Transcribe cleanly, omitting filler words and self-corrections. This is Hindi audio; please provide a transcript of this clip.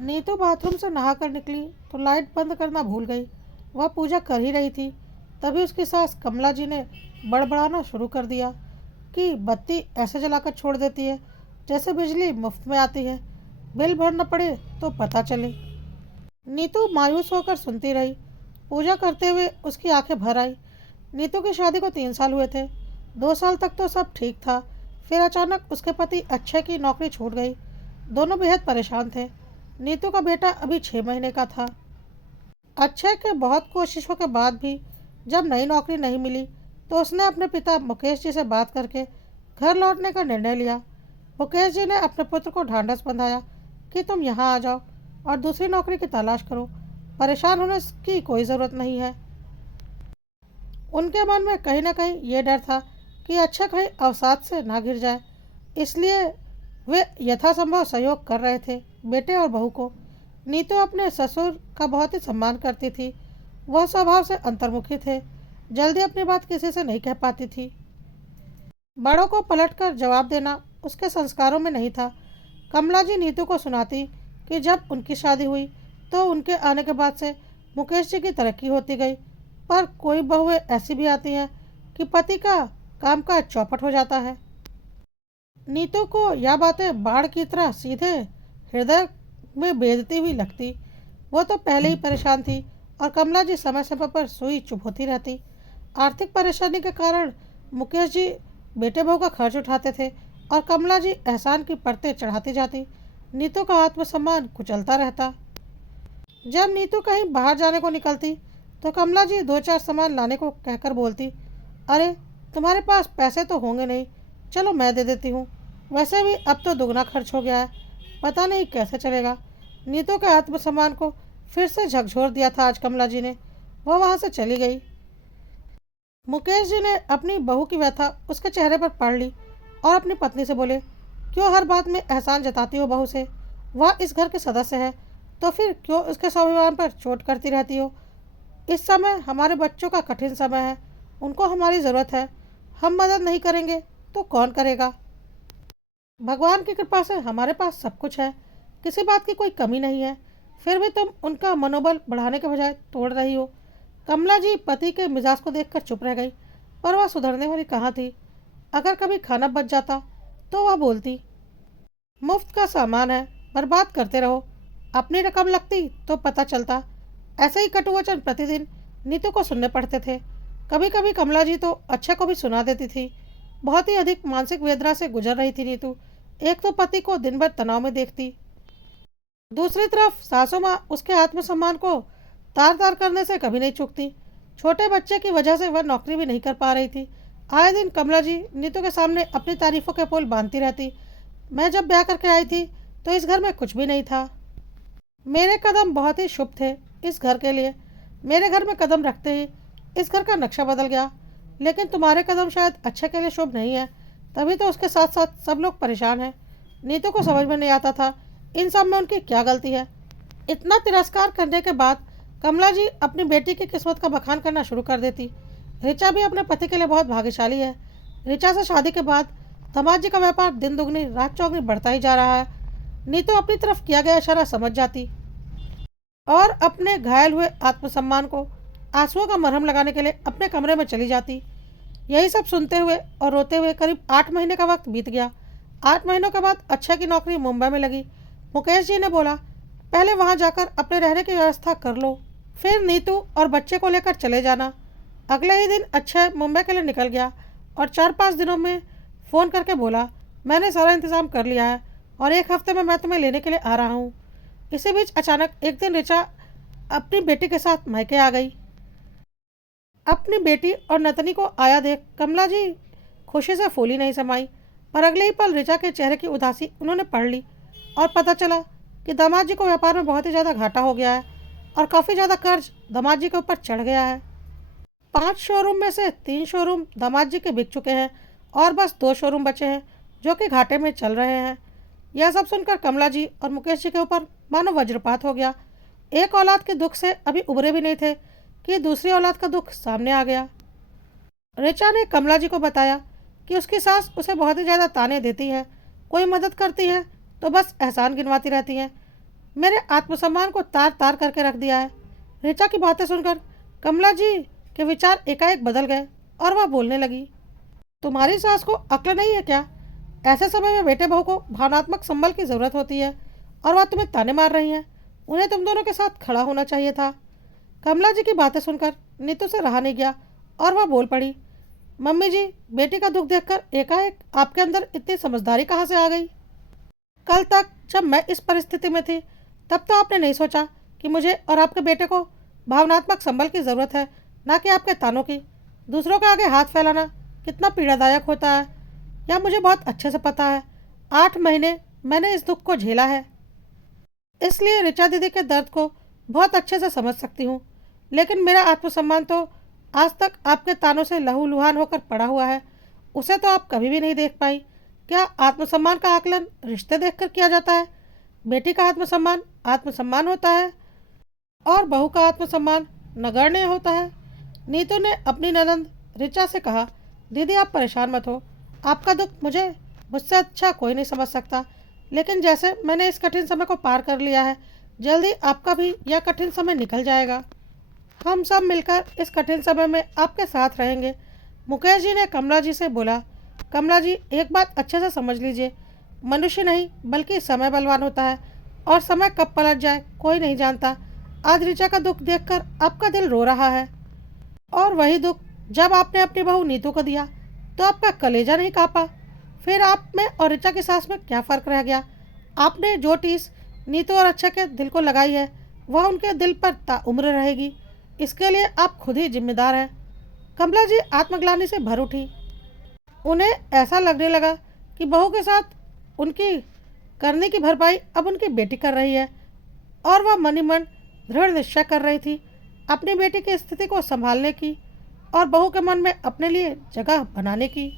नीतू बाथरूम से नहाकर निकली तो लाइट बंद करना भूल गई। वह पूजा कर ही रही थी, तभी उसकी सास कमला जी ने बड़बड़ाना शुरू कर दिया कि बत्ती ऐसे जलाकर छोड़ देती है जैसे बिजली मुफ्त में आती है। बिल भरना पड़े तो पता चले। नीतू मायूस होकर सुनती रही। पूजा करते हुए उसकी आंखें भर आई। नीतू की शादी को 3 साल हुए थे। 2 साल तक तो सब ठीक था। फिर अचानक उसके पति अक्षय की नौकरी छूट गई। दोनों बेहद परेशान थे। नीतू का बेटा अभी 6 महीने का था। अक्षय के बहुत कोशिशों के बाद भी जब नई नौकरी नहीं मिली तो उसने अपने पिता मुकेश जी से बात करके घर लौटने का निर्णय लिया। मुकेश जी ने अपने पुत्र को ढांढस बंधाया कि तुम यहाँ आ जाओ और दूसरी नौकरी की तलाश करो। परेशान होने की कोई ज़रूरत नहीं है। उनके मन में कहीं ना कहीं ये डर था कि अक्षय कहीं अवसाद से ना गिर जाए, इसलिए वे यथासंभव सहयोग कर रहे थे बेटे और बहू को। नीतू अपने ससुर का बहुत ही सम्मान करती थी। वह स्वभाव से अंतर्मुखी थे, जल्दी अपनी बात किसी से नहीं कह पाती थी। बड़ों को पलटकर जवाब देना उसके संस्कारों में नहीं था। कमला जी नीतू को सुनाती कि जब उनकी शादी हुई तो उनके आने के बाद से मुकेश जी की तरक्की होती गई, पर कोई बहुएं ऐसी भी आती हैं कि पति का कामकाज चौपट हो जाता है। नीतू को यह बातें बाढ़ की तरह सीधे हृदय में बेधती हुई लगती। वो तो पहले ही परेशान थी और कमला जी समय समय पर सोई चुप होती रहती। आर्थिक परेशानी के कारण मुकेश जी बेटे बहू का खर्च उठाते थे और कमला जी एहसान की परतें चढ़ाती जाती। नीतू का आत्मसम्मान कुचलता रहता। जब नीतू कहीं बाहर जाने को निकलती तो कमला जी 2-4 सामान लाने को कहकर बोलती, अरे तुम्हारे पास पैसे तो होंगे नहीं, चलो मैं दे देती हूँ। वैसे भी अब तो दुगना खर्च हो गया है, पता नहीं कैसे चलेगा। नीतू के आत्मसम्मान को फिर से झकझोर दिया था आज कमला जी ने। वह वहाँ से चली गई। मुकेश जी ने अपनी बहू की व्यथा उसके चेहरे पर पढ़ ली और अपनी पत्नी से बोले, क्यों हर बात में एहसान जताती हो बहू से? वह इस घर के सदस्य है, तो फिर क्यों उसके स्वाभिमान पर चोट करती रहती हो? इस समय हमारे बच्चों का कठिन समय है, उनको हमारी ज़रूरत है। हम मदद नहीं करेंगे तो कौन करेगा? भगवान की कृपा से हमारे पास सब कुछ है, किसी बात की कोई कमी नहीं है, फिर भी तुम उनका मनोबल बढ़ाने के बजाय तोड़ रही हो। कमला जी पति के मिजाज को देखकर चुप रह गई, पर वह सुधरने वाली कहाँ थी। अगर कभी खाना बच जाता तो वह बोलती, मुफ्त का सामान है, बर्बाद करते रहो। अपनी रकम लगती तो पता चलता। ऐसे ही कटु वचन प्रतिदिन नीतू को सुनने पड़ते थे। कभी कभी कमला जी तो अक्षय को भी सुना देती थी। बहुत ही अधिक मानसिक वेदना से गुजर रही थी नीतू। एक तो पति को दिन भर तनाव में देखती, दूसरी तरफ सासू माँ उसके आत्मसम्मान को तार तार करने से कभी नहीं चूकती। छोटे बच्चे की वजह से वह नौकरी भी नहीं कर पा रही थी। आए दिन कमला जी नीतू के सामने अपनी तारीफों के पुल बांधती रहती। मैं जब ब्याह करके आई थी तो इस घर में कुछ भी नहीं था। मेरे कदम बहुत ही शुभ थे इस घर के लिए। मेरे घर में कदम रखते ही इस घर का नक्शा बदल गया। लेकिन तुम्हारे कदम शायद अच्छे के लिए शुभ नहीं है, तभी तो उसके साथ साथ सब लोग परेशान हैं। नीतू को समझ में नहीं आता था इन सब में उनकी क्या गलती है। इतना तिरस्कार करने के बाद कमला जी अपनी बेटी की किस्मत का बखान करना शुरू कर देती। ऋचा भी अपने पति के लिए बहुत भाग्यशाली है। ऋचा से शादी के बाद दामाद जी का व्यापार दिन दुगनी रात चौगनी बढ़ता ही जा रहा है। नीतू अपनी तरफ किया गया इशारा समझ जाती और अपने घायल हुए आत्मसम्मान को आंसुओं का मरहम लगाने के लिए अपने कमरे में चली जाती। यही सब सुनते हुए और रोते हुए करीब 8 महीने का वक्त बीत गया। 8 महीनों के बाद अक्षय की नौकरी मुंबई में लगी। मुकेश जी ने बोला, पहले वहां जाकर अपने रहने की व्यवस्था कर लो, फिर नीतू और बच्चे को लेकर चले जाना। अगले ही दिन अक्षय मुंबई के लिए निकल गया और 4-5 दिनों में फ़ोन करके बोला, मैंने सारा इंतज़ाम कर लिया है और 1 हफ्ते में मैं तुम्हें लेने के लिए आ रहा हूँ। इसी बीच अचानक एक दिन ऋचा अपनी बेटी के साथ मायके आ गई। अपनी बेटी और नतनी को आया देख कमला जी खुशी से फूली नहीं समाई, पर अगले ही पल ऋचा के चेहरे की उदासी उन्होंने पढ़ ली और पता चला कि दामाद जी को व्यापार में बहुत ही ज़्यादा घाटा हो गया है और काफ़ी ज़्यादा कर्ज दामाद जी के ऊपर चढ़ गया है। 5 शोरूम में से 3 शोरूम दामाद जी के बिक चुके हैं और बस 2 शोरूम बचे हैं जो कि घाटे में चल रहे हैं। यह सब सुनकर कमला जी और मुकेश जी के ऊपर मानो वज्रपात हो गया। एक औलाद के दुख से अभी उभरे भी नहीं थे कि दूसरी औलाद का दुख सामने आ गया। ऋचा ने कमला जी को बताया कि उसकी सास उसे बहुत ही ज़्यादा ताने देती है, कोई मदद करती है तो बस एहसान गिनवाती रहती है। मेरे आत्मसम्मान को तार तार करके रख दिया है। ऋचा की बातें सुनकर कमला जी के विचार एकाएक बदल गए और वह बोलने लगी। तुम्हारी सास को अक्ल नहीं है क्या? ऐसे समय में बेटे बहू को भावनात्मक संबल की जरूरत होती है और वह तुम्हें ताने मार रही हैं। उन्हें तुम दोनों के साथ खड़ा होना चाहिए था। कमला जी की बातें सुनकर नीतू से रहा नहीं गया और वह बोल पड़ी। मम्मी जी, बेटी का दुख देखकर एकाएक आपके अंदर इतनी समझदारी कहाँ से आ गई? कल तक जब मैं इस परिस्थिति में थी तब तो आपने नहीं सोचा कि मुझे और आपके बेटे को भावनात्मक संबल की ज़रूरत है, ना कि आपके तानों की। दूसरों के आगे हाथ फैलाना कितना पीड़ादायक होता है यह मुझे बहुत अच्छे से पता है। 8 महीने मैंने इस दुख को झेला है, इसलिए ऋचा दीदी के दर्द को बहुत अच्छे से समझ सकती हूँ। लेकिन मेरा आत्मसम्मान तो आज तक आपके तानों से लहूलुहान होकर पड़ा हुआ है। उसे तो आप कभी भी नहीं देख पाई। क्या आत्मसम्मान का आकलन रिश्ते देखकर किया जाता है? बेटी का आत्मसम्मान आत्मसम्मान होता है और बहू का आत्मसम्मान नगण्य होता है। नीतू ने अपनी ननंद ऋचा से कहा। दीदी, आप परेशान मत हो। आपका दुख मुझसे अच्छा कोई नहीं समझ सकता। लेकिन जैसे मैंने इस कठिन समय को पार कर लिया है, जल्दी आपका भी यह कठिन समय निकल जाएगा। हम सब मिलकर इस कठिन समय में आपके साथ रहेंगे। मुकेश जी ने कमला जी से बोला। कमला जी, एक बात अच्छे से समझ लीजिए, मनुष्य नहीं बल्कि समय बलवान होता है और समय कब पलट जाए कोई नहीं जानता। आज ऋचा का दुख देखकर आपका दिल रो रहा है और वही दुख जब आपने अपनी बहू नीतू को दिया तो आपका कलेजा नहीं कांपा। फिर आप में और ऋचा की सास में क्या फ़र्क रह गया? आपने जो टीस नीतू और अच्छा के दिल को लगाई है वह उनके दिल पर ताउम्र रहेगी। इसके लिए आप खुद ही जिम्मेदार हैं। कमला जी आत्मग्लानि से भर उठी। उन्हें ऐसा लगने लगा कि बहू के साथ उनकी करने की भरपाई अब उनकी बेटी कर रही है और वह मन ही मन दृढ़ निश्चय कर रही थी अपनी बेटी की स्थिति को संभालने की और बहू के मन में अपने लिए जगह बनाने की।